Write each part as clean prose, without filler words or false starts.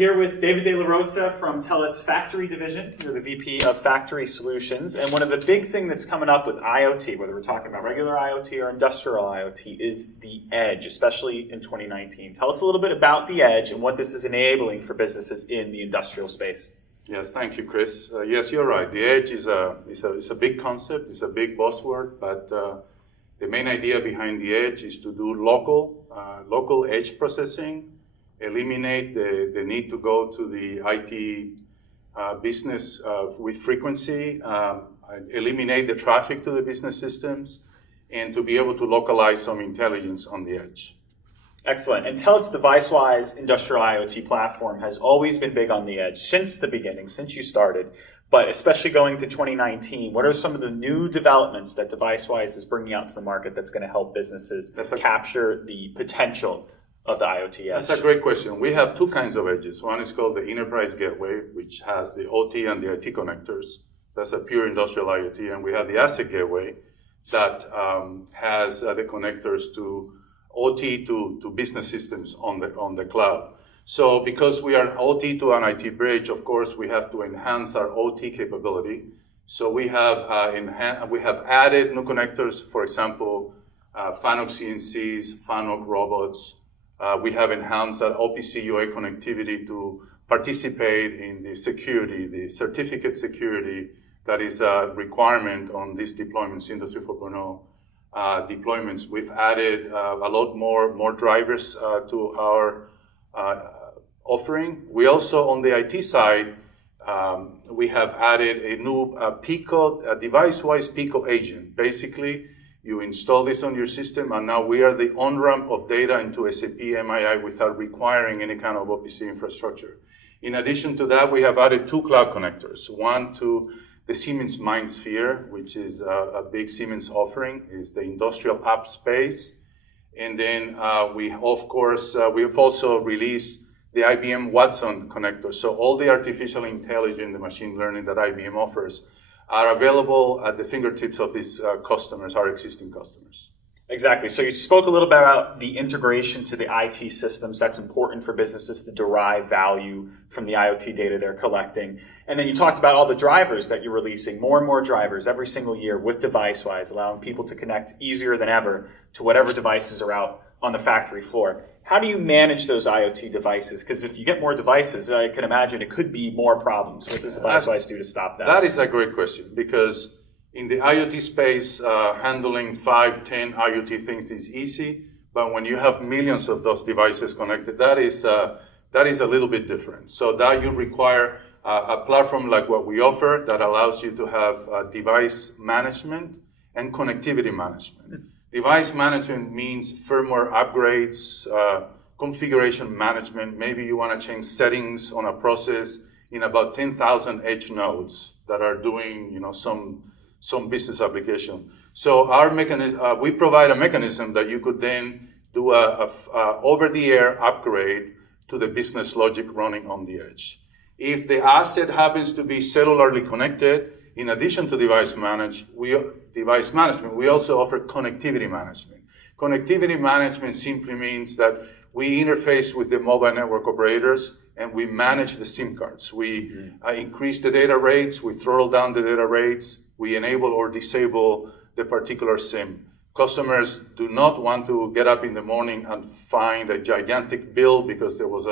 here with David De La Rosa from Telit's Factory Division. You're the VP of Factory Solutions. And one of the big things that's coming up with IoT, whether we're talking about regular IoT or industrial IoT, is the edge, especially in 2019. Tell us a little bit about the edge and what this is enabling for businesses in the industrial space. Yes, thank you, Chris. Yes, you're right. The edge is a big concept. It's a big buzzword, but the main idea behind the edge is to do local edge processing, eliminate the need to go to the IT business with frequency, eliminate the traffic to the business systems, and to be able to localize some intelligence on the edge. Excellent. And Telit's deviceWISE industrial IoT platform has always been big on the edge since the beginning, since you started. But especially going to 2019, what are some of the new developments that deviceWISE is bringing out to the market that's going to help businesses capture the potential of the IoT edge? That's a great question. We have two kinds of edges. One is called the enterprise gateway, which has the OT and the IT connectors. That's a pure industrial IoT. And we have the asset gateway that has the connectors to OT to business systems on the cloud. So because we are OT to an IT bridge, of course, we have to enhance our OT capability. So we have added new connectors, for example, FANUC CNCs, FANUC robots. We have enhanced our OPC UA connectivity to participate in the security, the certificate security that is a requirement on these deployments, Industry 4.0 deployments. We've added a lot more drivers to our offering. We also, on the IT side, we have added a new deviceWISE Pico agent. Basically, you install this on your system, and now we are the on-ramp of data into SAP MII without requiring any kind of OPC infrastructure. In addition to that, we have added two cloud connectors. One to the Siemens MindSphere, which is a big Siemens offering, is the industrial app space. And then we've also released the IBM Watson connector. So all the artificial intelligence, the machine learning that IBM offers are available at the fingertips of these customers, our existing customers. Exactly. So you spoke a little bit about the integration to the IT systems. That's important for businesses to derive value from the IoT data they're collecting. And then you talked about all the drivers that you're releasing, more and more drivers every single year with deviceWISE, allowing people to connect easier than ever to whatever devices are out on the factory floor. How do you manage those IoT devices? Because if you get more devices, I can imagine it could be more problems. What does deviceWISE do to stop that? That is a great question, because in the IoT space, handling 5, 10 IoT things is easy, but when you have millions of those devices connected, that is a little bit different. So that you require a platform like what we offer that allows you to have device management and connectivity management. Device management means firmware upgrades, configuration management. Maybe you want to change settings on a process in about 10,000 edge nodes that are doing, some business application. So we provide a mechanism that you could then do a over-the-air upgrade to the business logic running on the edge. If the asset happens to be cellularly connected, in addition to device management, we also offer connectivity management. Connectivity management simply means that we interface with the mobile network operators and we manage the SIM cards. We increase the data rates, we throttle down the data rates, we enable or disable the particular SIM. Customers do not want to get up in the morning and find a gigantic bill because there was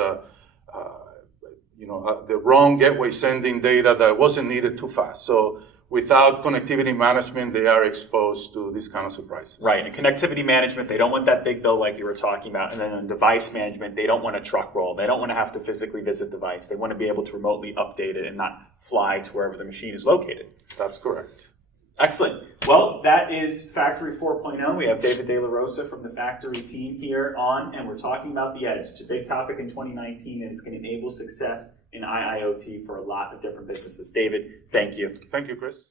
the wrong gateway sending data that wasn't needed too fast. So without connectivity management, they are exposed to this kind of surprises. Right, and connectivity management, they don't want that big bill like you were talking about. And then on device management, they don't want a truck roll. They don't want to have to physically visit the device. They want to be able to remotely update it and not fly to wherever the machine is located. That's correct. Excellent. Well, that is Factory 4.0. We have David De La Rosa from the Factory team here on, and we're talking about the edge. It's a big topic in 2019, and it's going to enable success in IIoT for a lot of different businesses. David, thank you. Thank you, Chris.